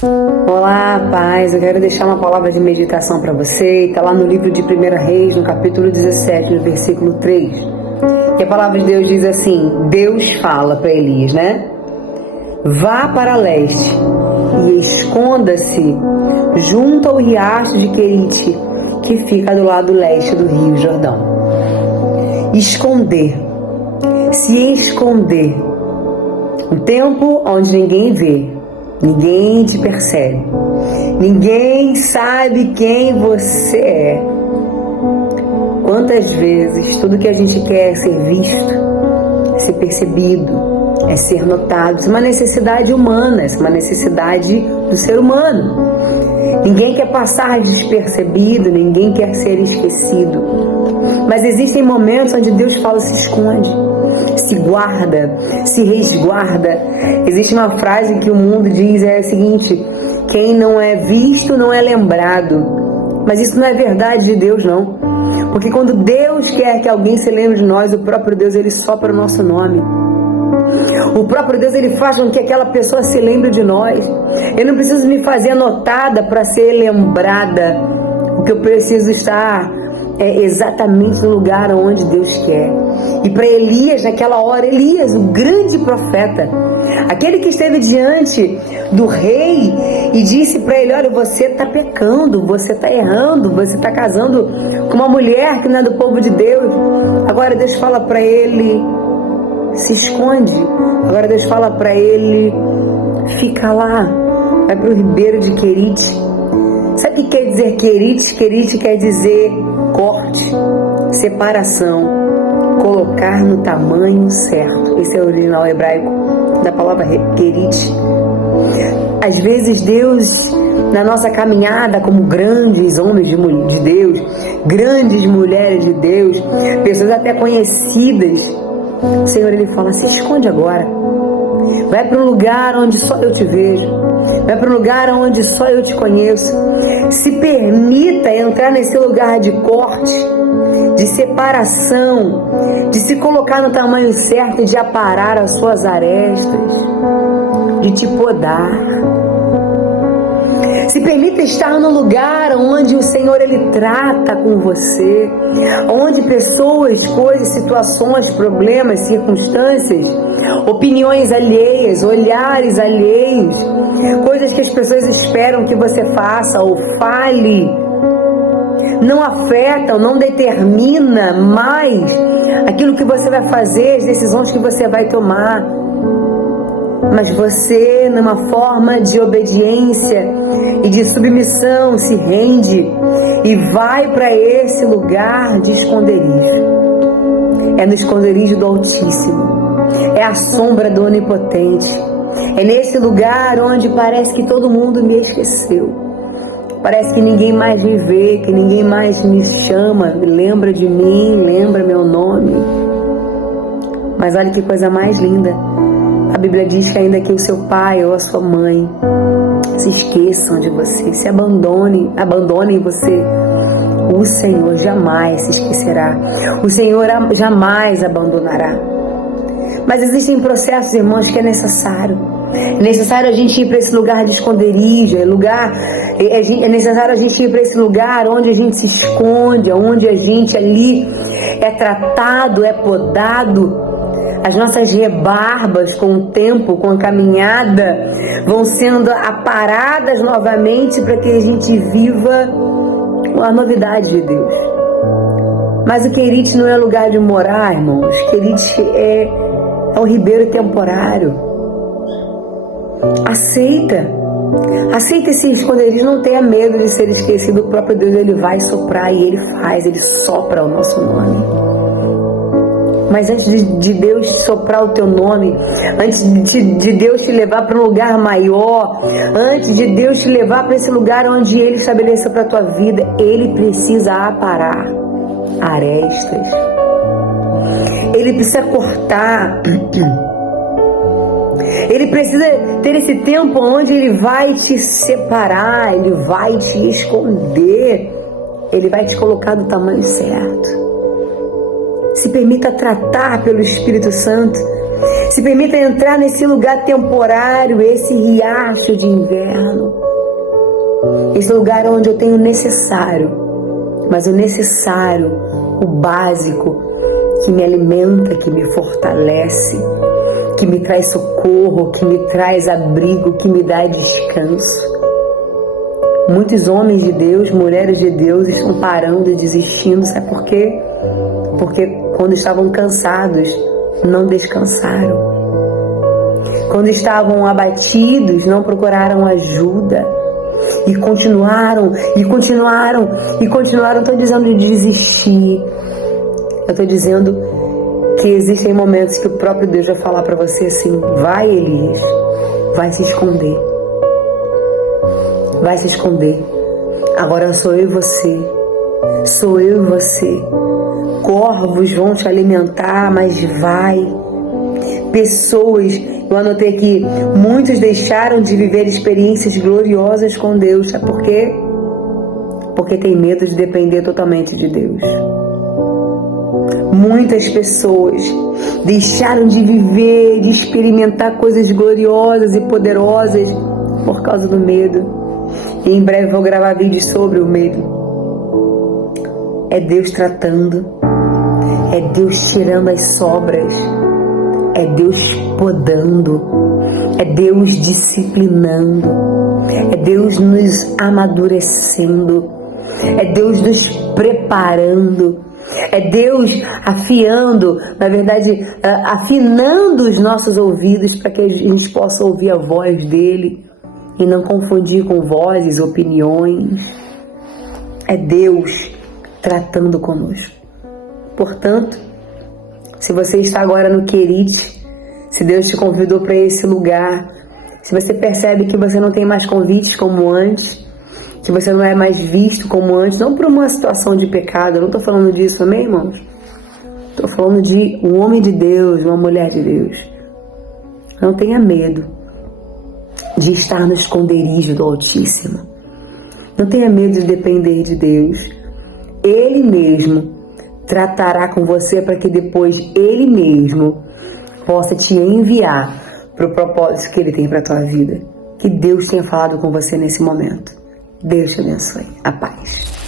Olá, paz. Eu quero deixar uma palavra de meditação para você. Está lá no livro de 1 Reis, no capítulo 17, no versículo 3. E a palavra de Deus diz assim: Deus fala para Elias, né? Vá para leste e esconda-se junto ao riacho de Querite, que fica do lado leste do rio Jordão. Esconder. Se esconder. Um tempo onde ninguém vê, ninguém te percebe, ninguém sabe quem você é. Quantas vezes tudo que a gente quer é ser visto, é ser percebido, é ser notado. Isso é uma necessidade humana, isso é uma necessidade do ser humano. Ninguém quer passar despercebido, ninguém quer ser esquecido. Mas existem momentos onde Deus fala: se esconde, se guarda, se resguarda. Existe uma frase que o mundo diz, é a seguinte: quem não é visto não é lembrado. Mas isso não é verdade de Deus, não. Porque quando Deus quer que alguém se lembre de nós, o próprio Deus, Ele sopra o nosso nome. O próprio Deus, Ele faz com que aquela pessoa se lembre de nós. Eu não preciso me fazer notada para ser lembrada. O que eu preciso estar é exatamente no lugar onde Deus quer. E para Elias, naquela hora, Elias, o grande profeta, aquele que esteve diante do rei e disse para ele: olha, você está pecando, você está errando, você está casando com uma mulher que não é do povo de Deus. Agora Deus fala para ele: se esconde. Agora Deus fala para ele: fica lá, vai para o ribeiro de Querite. Sabe o que quer dizer Querite? Querite quer dizer corte, separação, colocar no tamanho certo. Esse é o original hebraico da palavra Querite. Às vezes Deus, na nossa caminhada como grandes homens de Deus, grandes mulheres de Deus, pessoas até conhecidas, o Senhor, Ele fala: se esconde agora. Vai para um lugar onde só eu te vejo. Vai para um lugar onde só eu te conheço. Se permita entrar nesse lugar de corte, de separação, de se colocar no tamanho certo e de aparar as suas arestas, de te podar. Se permita estar no lugar onde o Senhor, Ele trata com você, onde pessoas, coisas, situações, problemas, circunstâncias, opiniões alheias, olhares alheios, coisas que as pessoas esperam que você faça ou fale, não afetam, não determina mais aquilo que você vai fazer, as decisões que você vai tomar. Mas você, numa forma de obediência e de submissão, se rende e vai para esse lugar de esconderijo. É no esconderijo do Altíssimo. É a sombra do Onipotente. É nesse lugar onde parece que todo mundo me esqueceu. Parece que ninguém mais me vê, que ninguém mais me chama, lembra de mim, lembra meu nome. Mas olha que coisa mais linda. A Bíblia diz que ainda que o seu pai ou a sua mãe se esqueçam de você, se abandonem você, o Senhor jamais se esquecerá. O Senhor jamais abandonará. Mas existem processos, irmãos, que é necessário. É necessário a gente ir para esse lugar de esconderijo, é necessário a gente ir para esse lugar onde a gente se esconde, onde a gente ali é tratado, é podado. As nossas rebarbas, com o tempo, com a caminhada, vão sendo aparadas novamente para que a gente viva a novidade de Deus. Mas o Querite não é lugar de morar, irmãos. Querite é o ribeiro temporário. Aceita esse esconderijo, não tenha medo de ser esquecido. O próprio Deus, Ele vai soprar e Ele sopra o nosso nome. Mas antes de Deus soprar o teu nome, antes de Deus te levar para um lugar maior, antes de Deus te levar para esse lugar onde Ele estabeleceu para a tua vida, Ele precisa aparar arestas. Ele precisa cortar. Ele precisa ter esse tempo onde Ele vai te separar, Ele vai te esconder, Ele vai te colocar do tamanho certo. Se permita tratar pelo Espírito Santo. Se permita entrar nesse lugar temporário, esse riacho de inverno. Esse lugar onde eu tenho o necessário, mas o necessário, o básico, que me alimenta, que me fortalece, que me traz socorro, que me traz abrigo, que me dá descanso. Muitos homens de Deus, mulheres de Deus estão parando e desistindo, sabe por quê? Porque quando estavam cansados, não descansaram. Quando estavam abatidos, não procuraram ajuda. E continuaram. Estou dizendo de desistir. Eu estou dizendo que existem momentos que o próprio Deus vai falar para você assim: vai, Elias, vai se esconder. Vai se esconder. Agora sou eu e você. Sou eu e você. Corvos vão te alimentar, mas vai. Pessoas, eu anotei aqui, muitos deixaram de viver experiências gloriosas com Deus. Sabe por quê? Porque tem medo de depender totalmente de Deus. Muitas pessoas deixaram de viver, de experimentar coisas gloriosas e poderosas por causa do medo. E em breve vou gravar vídeos sobre o medo. É Deus tratando, é Deus tirando as sobras, é Deus podando, é Deus disciplinando, é Deus nos amadurecendo, é Deus nos preparando, é Deus afiando, na verdade, afinando os nossos ouvidos para que a gente possa ouvir a voz dele e não confundir com vozes, opiniões. É Deus tratando conosco. Portanto, se você está agora no Querite, se Deus te convidou para esse lugar, se você percebe que você não tem mais convites como antes, que você não é mais visto como antes, não por uma situação de pecado, eu não estou falando disso, amém, irmãos? Estou falando de um homem de Deus, uma mulher de Deus. Não tenha medo de estar no esconderijo do Altíssimo. Não tenha medo de depender de Deus. Ele mesmo tratará com você para que depois Ele mesmo possa te enviar para o propósito que Ele tem para a tua vida. Que Deus tenha falado com você nesse momento. Deus te abençoe. A paz.